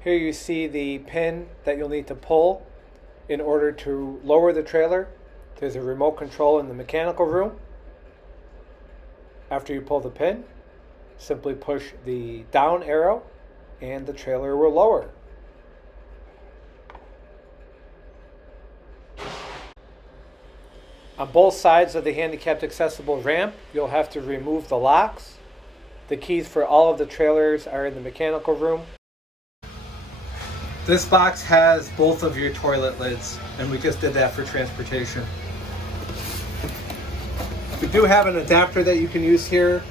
Here you see the pin that you'll need to pull in order to lower the trailer. There's a remote control in the mechanical room. After you pull the pin, simply push the down arrow and the trailer will lower. On both sides of the handicapped accessible ramp, you'll have to remove the locks. The keys for all of the trailers are in the mechanical room. This box has both of your toilet lids, and we just did that for transportation. We do have an adapter that you can use here.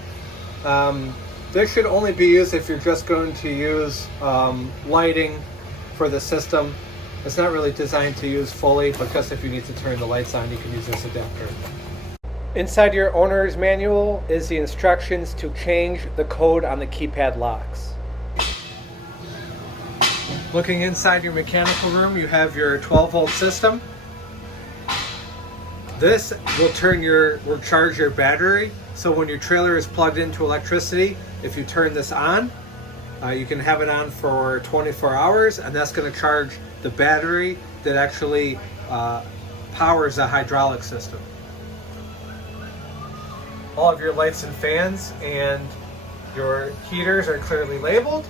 This should only be used if you're just going to use lighting for the system. It's not really designed to use fully, but just if you need to turn the lights on, you can use this adapter. Inside your owner's manual is the instructions to change the code on the keypad locks. Looking inside your mechanical room, you have your 12-volt system. This will charge your battery. So when your trailer is plugged into electricity, if you turn this on, you can have it on for 24 hours, and that's going to charge the battery that actually powers the hydraulic system. All of your lights and fans and your heaters are clearly labeled,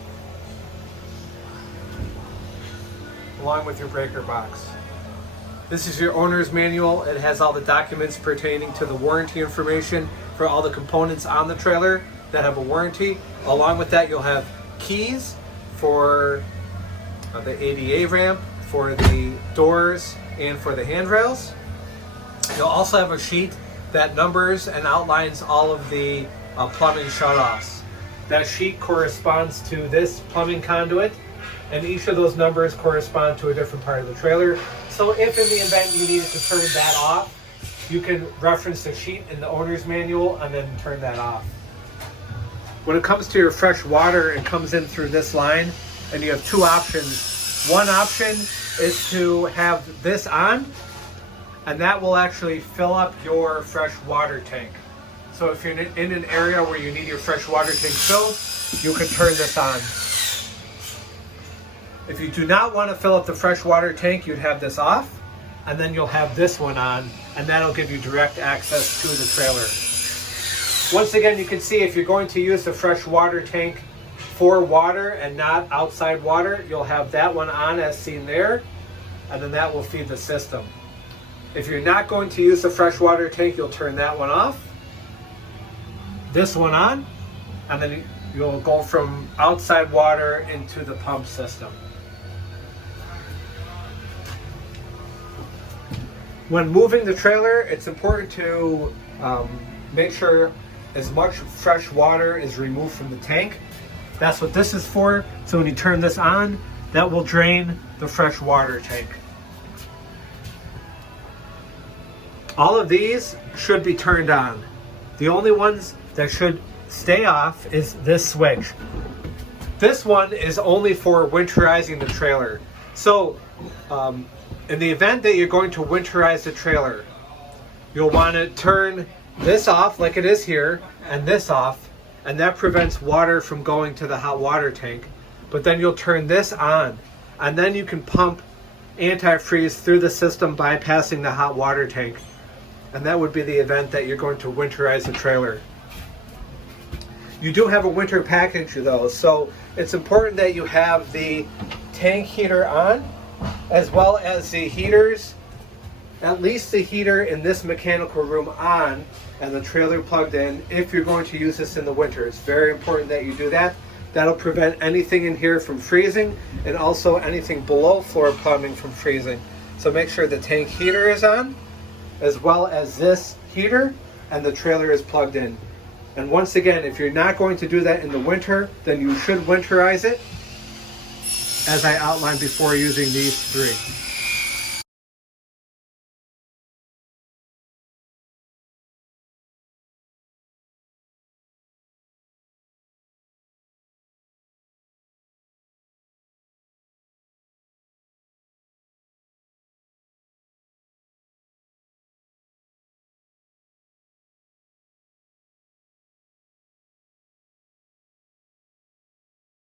along with your breaker box. This is your owner's manual. It has all the documents pertaining to the warranty information for all the components on the trailer that have a warranty. Along with that, you'll have keys for the ADA ramp, for the doors, and for the handrails. You'll also have a sheet that numbers and outlines all of the plumbing shutoffs. That sheet corresponds to this plumbing conduit, and each of those numbers correspond to a different part of the trailer. So if in the event you needed to turn that off, you can reference the sheet in the owner's manual and then turn that off. When it comes to your fresh water, it comes in through this line, and you have two options. One option is to have this on, and that will actually fill up your fresh water tank. So if you're in an area where you need your fresh water tank filled, you can turn this on. If you do not want to fill up the fresh water tank, you'd have this off, and then you'll have this one on, and that'll give you direct access to the trailer. Once again, you can see if you're going to use the fresh water tank for water and not outside water, you'll have that one on as seen there, and then that will feed the system. If you're not going to use the fresh water tank, you'll turn that one off, this one on, and then you'll go from outside water into the pump system. When moving the trailer, it's important to make sure as much fresh water is removed from the tank. That's what this is for. So when you turn this on, that will drain the fresh water tank. All of these should be turned on. The only ones that should stay off is this switch. This one is only for winterizing the trailer. So in the event that you're going to winterize the trailer, you'll want to turn this off like it is here, and this off, and that prevents water from going to the hot water tank. But then you'll turn this on, and then you can pump antifreeze through the system bypassing the hot water tank. And that would be the event that you're going to winterize the trailer. You do have a winter package though, so it's important that you have the tank heater on, as well as the heaters, at least the heater in this mechanical room on, and the trailer plugged in if you're going to use this in the winter. It's very important that you do that. That'll prevent anything in here from freezing, and also anything below floor plumbing from freezing. So make sure the tank heater is on, as well as this heater, and the trailer is plugged in. And once again, if you're not going to do that in the winter, then you should winterize it, as I outlined before, using these three.